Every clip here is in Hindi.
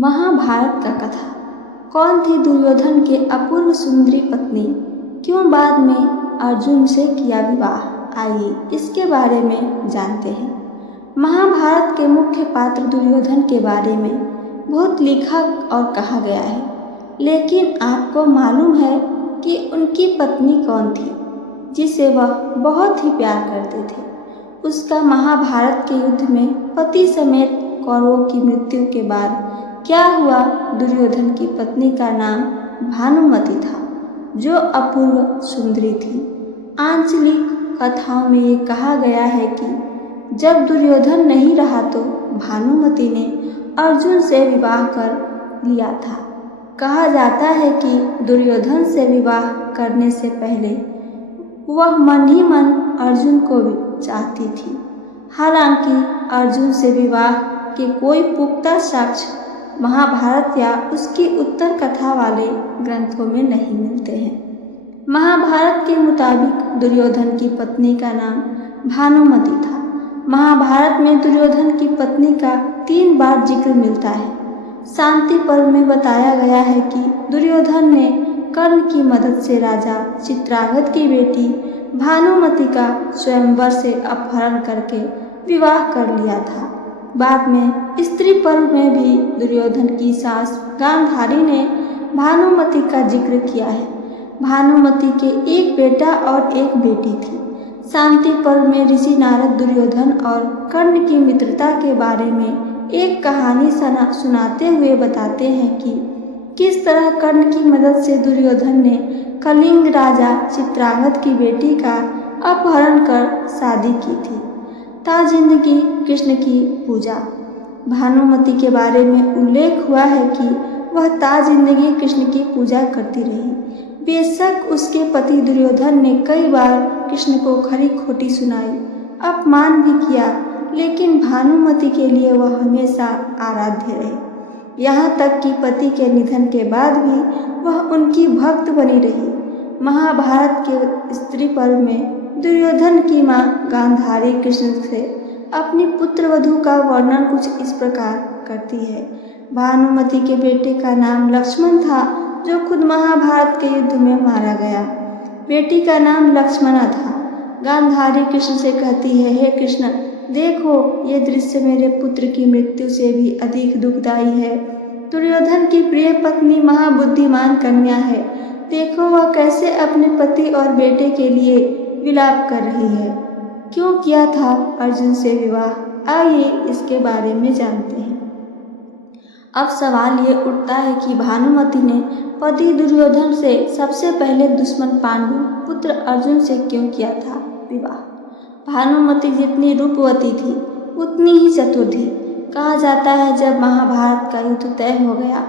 महाभारत का कथा। कौन थी दुर्योधन के अपूर्व सुंदरी पत्नी? क्यों बाद में अर्जुन से किया विवाह? आइए इसके बारे में जानते हैं। महाभारत के मुख्य पात्र दुर्योधन के बारे में बहुत लिखा और कहा गया है, लेकिन आपको मालूम है कि उनकी पत्नी कौन थी जिसे वह बहुत ही प्यार करते थे? उसका महाभारत के युद्ध में पति समेत कौरवों की मृत्यु के बाद क्या हुआ? दुर्योधन की पत्नी का नाम भानुमति था, जो अपूर्व सुंदरी थी। आंचलिक कथाओं में ये कहा गया है कि जब दुर्योधन नहीं रहा तो भानुमति ने अर्जुन से विवाह कर लिया था। कहा जाता है कि दुर्योधन से विवाह करने से पहले वह मन ही मन अर्जुन को भी चाहती थी। हालांकि अर्जुन से विवाह के कोई पुख्ता साक्ष्य महाभारत या उसकी उत्तर कथा वाले ग्रंथों में नहीं मिलते हैं। महाभारत के मुताबिक दुर्योधन की पत्नी का नाम भानुमति था। महाभारत में दुर्योधन की पत्नी का 3 बार जिक्र मिलता है। शांति पर्व में बताया गया है कि दुर्योधन ने कर्ण की मदद से राजा चित्रांगद की बेटी भानुमति का स्वयंवर से अपहरण करके विवाह कर लिया था। बाद में स्त्री पर्व में भी दुर्योधन की सास गांधारी ने भानुमति का जिक्र किया है। भानुमति के एक बेटा और एक बेटी थी। शांति पर्व में ऋषि नारद दुर्योधन और कर्ण की मित्रता के बारे में एक कहानी सुनाते हुए बताते हैं कि किस तरह कर्ण की मदद से दुर्योधन ने कलिंग राजा चित्रांगद की बेटी का अपहरण कर शादी की थी। ता जिंदगी कृष्ण की पूजा। भानुमति के बारे में उल्लेख हुआ है कि वह ता जिंदगी कृष्ण की पूजा करती रही। बेशक उसके पति दुर्योधन ने कई बार कृष्ण को खरी खोटी सुनाई, अपमान भी किया, लेकिन भानुमति के लिए वह हमेशा आराध्य रहे। यहाँ तक कि पति के निधन के बाद भी वह उनकी भक्त बनी रही। महाभारत के स्त्री पर्व में दुर्योधन की मां गांधारी कृष्ण से अपनी पुत्रवधू का वर्णन कुछ इस प्रकार करती है। भानुमति के बेटे का नाम लक्ष्मण था, जो खुद महाभारत के युद्ध में मारा गया। बेटी का नाम लक्ष्मणा था। गांधारी कृष्ण से कहती है, हे कृष्ण, देखो ये दृश्य मेरे पुत्र की मृत्यु से भी अधिक दुखदायी है। दुर्योधन की प्रिय पत्नी महाबुद्धिमान कन्या है। देखो वह कैसे अपने पति और बेटे के लिए विलाप कर रही है। क्यों किया था अर्जुन से विवाह? आइए इसके बारे में जानते हैं। अब सवाल ये उठता है कि भानुमति ने पति दुर्योधन से सबसे पहले दुश्मन पांडु पुत्र अर्जुन से क्यों किया था विवाह? भानुमति जितनी रूपवती थी उतनी ही चतुर थी। कहा जाता है जब महाभारत का युद्ध तय हो गया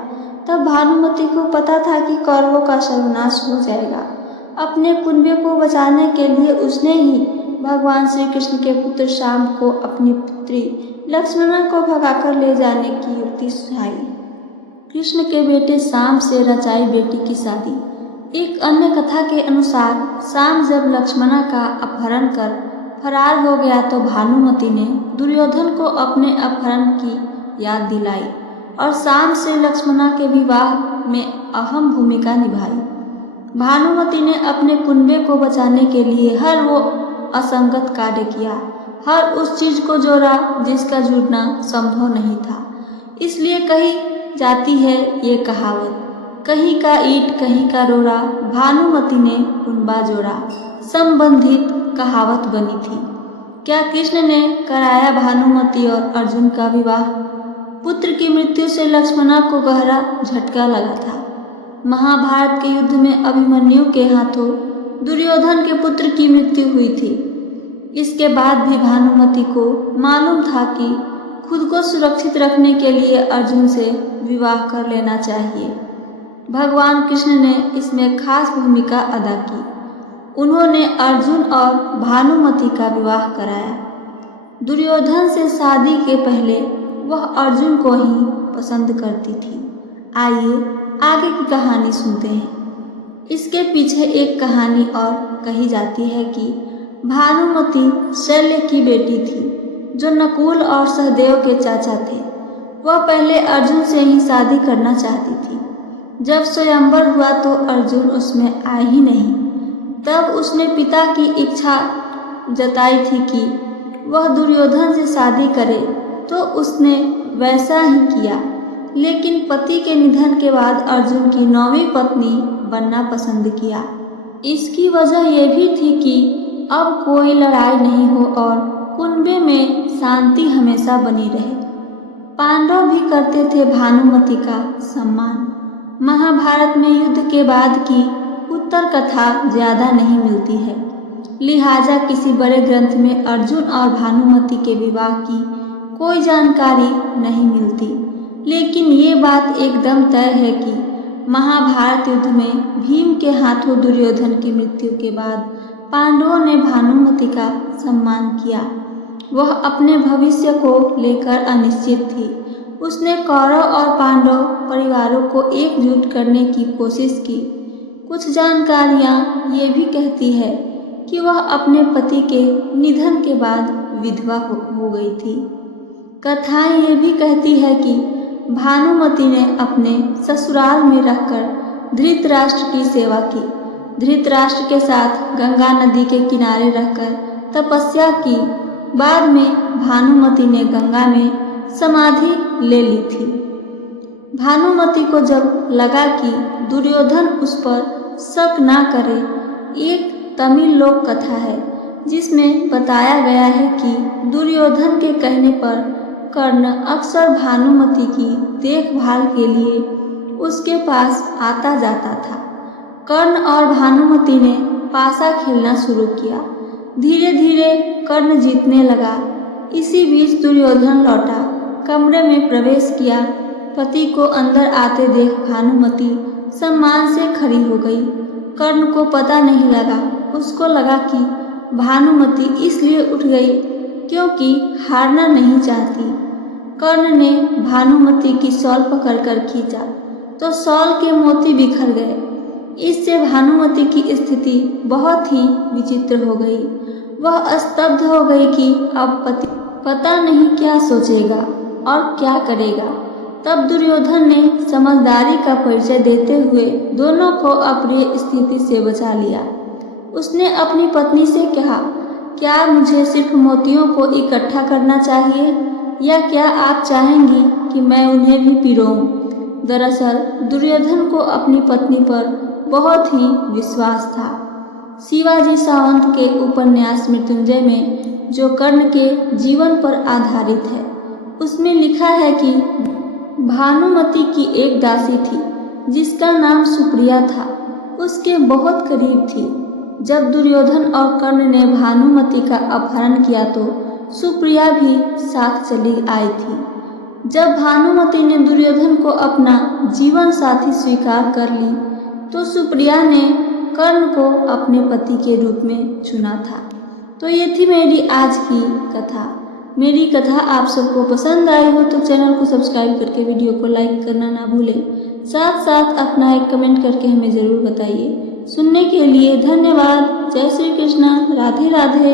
तब भानुमति को पता था कि कौरवों का सर्वनाश हो जाएगा। अपने कुनबे को बचाने के लिए उसने ही भगवान श्री कृष्ण के पुत्र शाम को अपनी पुत्री लक्ष्मणा को भगाकर ले जाने की युक्ति सुझाई। कृष्ण के बेटे शाम से रचाई बेटी की शादी। एक अन्य कथा के अनुसार शाम जब लक्ष्मणा का अपहरण कर फरार हो गया तो भानुमति ने दुर्योधन को अपने अपहरण की याद दिलाई और शाम से लक्ष्मणा के विवाह में अहम भूमिका निभाई। भानुमति ने अपने कुनबे को बचाने के लिए हर वो असंगत कार्य किया, हर उस चीज को जोड़ा जिसका जुड़ना संभव नहीं था। इसलिए कही जाती है ये कहावत, कहीं का ईंट कहीं का रोड़ा, भानुमति ने कुनबा जोड़ा, संबंधित कहावत बनी थी। क्या कृष्ण ने कराया भानुमति और अर्जुन का विवाह? पुत्र की मृत्यु से लक्ष्मणा को गहरा झटका लगा था। महाभारत के युद्ध में अभिमन्यु के हाथों दुर्योधन के पुत्र की मृत्यु हुई थी। इसके बाद भी भानुमति को मालूम था कि खुद को सुरक्षित रखने के लिए अर्जुन से विवाह कर लेना चाहिए। भगवान कृष्ण ने इसमें खास भूमिका अदा की। उन्होंने अर्जुन और भानुमति का विवाह कराया। दुर्योधन से शादी के पहले वह अर्जुन को ही पसंद करती थी। आइए आगे की कहानी सुनते हैं। इसके पीछे एक कहानी और कही जाती है कि भानुमति शल्य की बेटी थी, जो नकुल और सहदेव के चाचा थे। वह पहले अर्जुन से ही शादी करना चाहती थी। जब स्वयंवर हुआ तो अर्जुन उसमें आए ही नहीं। तब उसने पिता की इच्छा जताई थी कि वह दुर्योधन से शादी करे, तो उसने वैसा ही किया। लेकिन पति के निधन के बाद अर्जुन की 9वीं पत्नी बनना पसंद किया। इसकी वजह यह भी थी कि अब कोई लड़ाई नहीं हो और कुनबे में शांति हमेशा बनी रहे। पांडव भी करते थे भानुमति का सम्मान। महाभारत में युद्ध के बाद की उत्तर कथा ज्यादा नहीं मिलती है, लिहाजा किसी बड़े ग्रंथ में अर्जुन और भानुमति के विवाह की कोई जानकारी नहीं मिलती। लेकिन ये बात एकदम तय है कि महाभारत युद्ध में भीम के हाथों दुर्योधन की मृत्यु के बाद पांडवों ने भानुमति का सम्मान किया। वह अपने भविष्य को लेकर अनिश्चित थी। उसने कौरव और पांडव परिवारों को एकजुट करने की कोशिश की। कुछ जानकारियां ये भी कहती है कि वह अपने पति के निधन के बाद विधवा हो गई थी। कथाएं ये भी कहती है कि भानुमति ने अपने ससुराल में रहकर धृतराष्ट्र की सेवा की। धृतराष्ट्र के साथ गंगा नदी के किनारे रहकर तपस्या की। बाद में भानुमति ने गंगा में समाधि ले ली थी। भानुमति को जब लगा कि दुर्योधन उस पर शक ना करे, एक तमिल लोक कथा है जिसमें बताया गया है कि दुर्योधन के कहने पर कर्ण अक्सर भानुमति की देखभाल के लिए उसके पास आता जाता था। कर्ण और भानुमति ने पासा खेलना शुरू किया। धीरे धीरे कर्ण जीतने लगा। इसी बीच दुर्योधन लौटा, कमरे में प्रवेश किया। पति को अंदर आते देख भानुमति सम्मान से खड़ी हो गई। कर्ण को पता नहीं लगा। उसको लगा कि भानुमति इसलिए उठ गई क्योंकि हारना नहीं चाहती। कर्ण ने भानुमति की शॉल पकड़कर खींचा तो शॉल के मोती बिखर गए। इससे भानुमति की स्थिति बहुत ही विचित्र हो गई। वह स्तब्ध हो गई कि अब पति पता नहीं क्या सोचेगा और क्या करेगा। तब दुर्योधन ने समझदारी का परिचय देते हुए दोनों को अप्रिय स्थिति से बचा लिया। उसने अपनी पत्नी से कहा, क्या मुझे सिर्फ मोतियों को इकट्ठा करना चाहिए या क्या आप चाहेंगी कि मैं उन्हें भी पिरोऊं? दरअसल दुर्योधन को अपनी पत्नी पर बहुत ही विश्वास था। शिवाजी सावंत के उपन्यास मृत्युंजय में जो कर्ण के जीवन पर आधारित है, उसमें लिखा है कि भानुमति की एक दासी थी जिसका नाम सुप्रिया था। उसके बहुत करीब थी। जब दुर्योधन और कर्ण ने भानुमति का अपहरण किया तो सुप्रिया भी साथ चली आई थी। जब भानुमति ने दुर्योधन को अपना जीवन साथी स्वीकार कर ली तो सुप्रिया ने कर्ण को अपने पति के रूप में चुना था। तो ये थी मेरी आज की कथा। मेरी कथा आप सबको पसंद आई हो तो चैनल को सब्सक्राइब करके वीडियो को लाइक करना ना भूलें। साथ साथ अपना एक कमेंट करके हमें ज़रूर बताइए। सुनने के लिए धन्यवाद। जय श्री कृष्ण। राधे राधे।